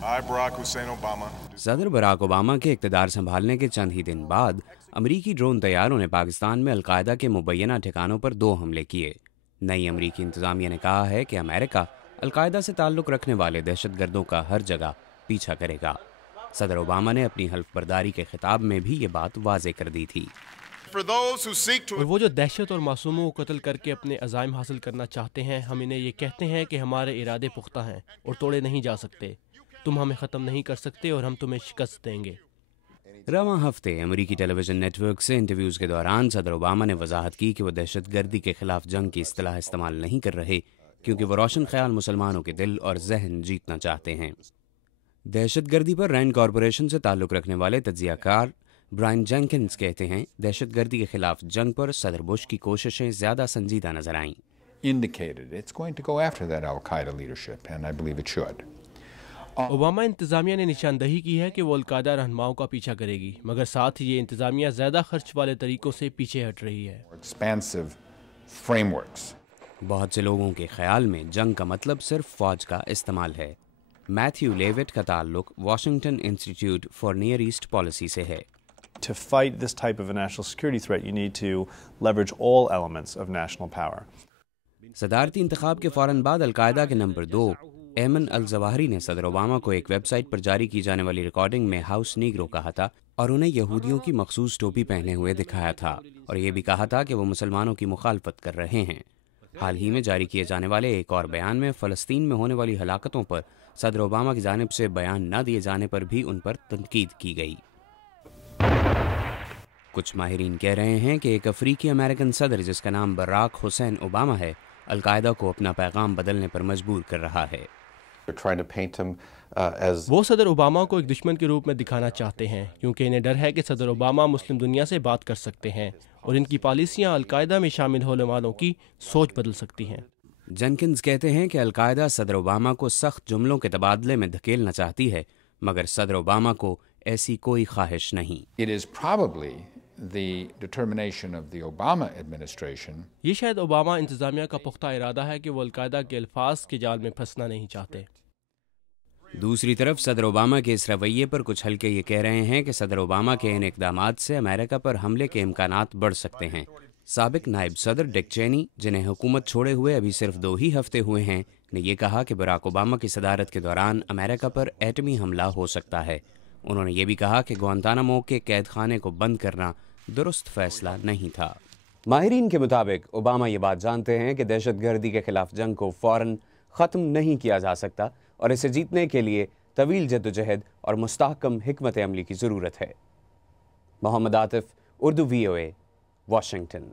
सदर Barack Obama के इक़्तिदार संभालने के चंद ही दिन बाद अमरीकी ड्रोन तैयारों ने पाकिस्तान में अलकायदा के मुबैना ठिकानों पर 2 हमले किए। नई अमरीकी इंतज़ामिया ने कहा है कि अमेरिका अलकायदा से ताल्लुक़ रखने वाले दहशतगर्दों का हर जगह पीछा करेगा। सदर ओबामा ने अपनी हल्फ बर्दारी के खिताब में भी ये बात वाज़ेह कर दी थी। और वो जो दहशत और मासूमों को कत्ल करके अपने अज़ाइम हासिल करना चाहते हैं, हम इन्हें ये कहते हैं कि हमारे इरादे पुख्ता हैं और तोड़े नहीं जा सकते। तुम हमें ख़त्म नहीं कर सकते और हम तुम्हें शिकस्त देंगे। रवां हफ्ते अमरीकी टेलीविज़न नेटवर्क से इंटरव्यूज़ के दौरान सदर ओबामा ने वजाहत की कि वो दहशतगर्दी के खिलाफ जंग की इस्तिलाह इस्तेमाल नहीं कर रहे, क्योंकि वो रोशन ख्याल मुसलमानों के दिल और जहन जीतना चाहते हैं। दहशतगर्दी पर रैंड कॉरपोरेशन से ताल्लुक़ रखने वाले तज्ज़ियाकार ब्रायन जेंकिंस कहते हैं, दहशतगर्दी के खिलाफ जंग पर सदर बुश की कोशिशें ज़्यादा संजीदा नजर आईं। ओबामा इंतज़ामिया ने निशानदही की है कि वो अलकायदा रहनुमाओं का पीछा करेगी, मगर साथ ही ये इंतज़ामिया ज़्यादा खर्च वाले तरीकों से पीछे हट रही है। बहुत से लोगों के ख्याल में जंग का मतलब सिर्फ फौज का इस्तेमाल है। मैथ्यू लेविट का ताल्लुक Washington institute for near east policy से है। To fight this type of a national security threat, you need to leverage all elements of national power. सदारती इंतखाब के फौरन बाद अलकायदा के नंबर 2 एमन अल-जवाहिरी ने सदर ओबामा को एक वेबसाइट पर जारी की जाने वाली रिकॉर्डिंग में हाउस नीग्रो कहा था और उन्हें यहूदियों की मखसूस टोपी पहने हुए दिखाया था, और ये भी कहा था कि वो मुसलमानों की मुखालफत कर रहे हैं। हाल ही में जारी किए जाने वाले एक और बयान में फ़लस्तीन में होने वाली हलाकतों पर सदर ओबामा की जानिब से बयान न दिए जाने पर भी उन पर तनकीद की गई। कुछ माहिरीन कह रहे हैं कि एक अफ्रीकी अमेरिकन सदर जिसका नाम बराक हुसैन ओबामा है, अलकायदा को अपना पैगाम बदलने पर मजबूर कर रहा है। वो सदर ओबामा को एक दुश्मन के रूप में दिखाना चाहते हैं, क्योंकि इन्हें डर है कि सदर ओबामा मुस्लिम दुनिया से बात कर सकते हैं और इनकी पॉलिसियां अलकायदा में शामिल होने वालों की सोच बदल सकती हैं। जेनकिंस कहते हैं कि अलकायदा सदर ओबामा को सख्त जुमलों के तबादले में धकेलना चाहती है, मगर सदर ओबामा को ऐसी कोई ख्वाहिश नहीं। ये शायद ओबामा इंतज़ामिया का पुख्ता इरादा है कि वो अलकायदा के अल्फाज के जाल में फंसना नहीं चाहते। दूसरी तरफ सदर ओबामा के इस रवैये पर कुछ हल्के ये कह रहे हैं कि सदर ओबामा के इन इक़दामात से अमेरिका पर हमले के इम्कानात बढ़ सकते हैं। साबिक नायब सदर डिक चेनी, जिन्हें हुकूमत छोड़े हुए अभी सिर्फ 2 ही हफ्ते हुए हैं, ने यह कहा कि बराक ओबामा की सदारत के दौरान अमेरिका पर एटमी हमला हो सकता है। उन्होंने ये भी कहा कि ग्वांतानामो के कैद खाने को बंद करना दुरुस्त फैसला नहीं था। माहिरीन के मुताबिक ओबामा ये बात जानते हैं कि दहशतगर्दी के खिलाफ जंग को फ़ौरन ख़त्म नहीं किया जा सकता और इसे जीतने के लिए तवील जद्दोजहद और मुस्तहकम हिकमत अमली की ज़रूरत है। Mohammad Atif, Urdu VOA, Washington.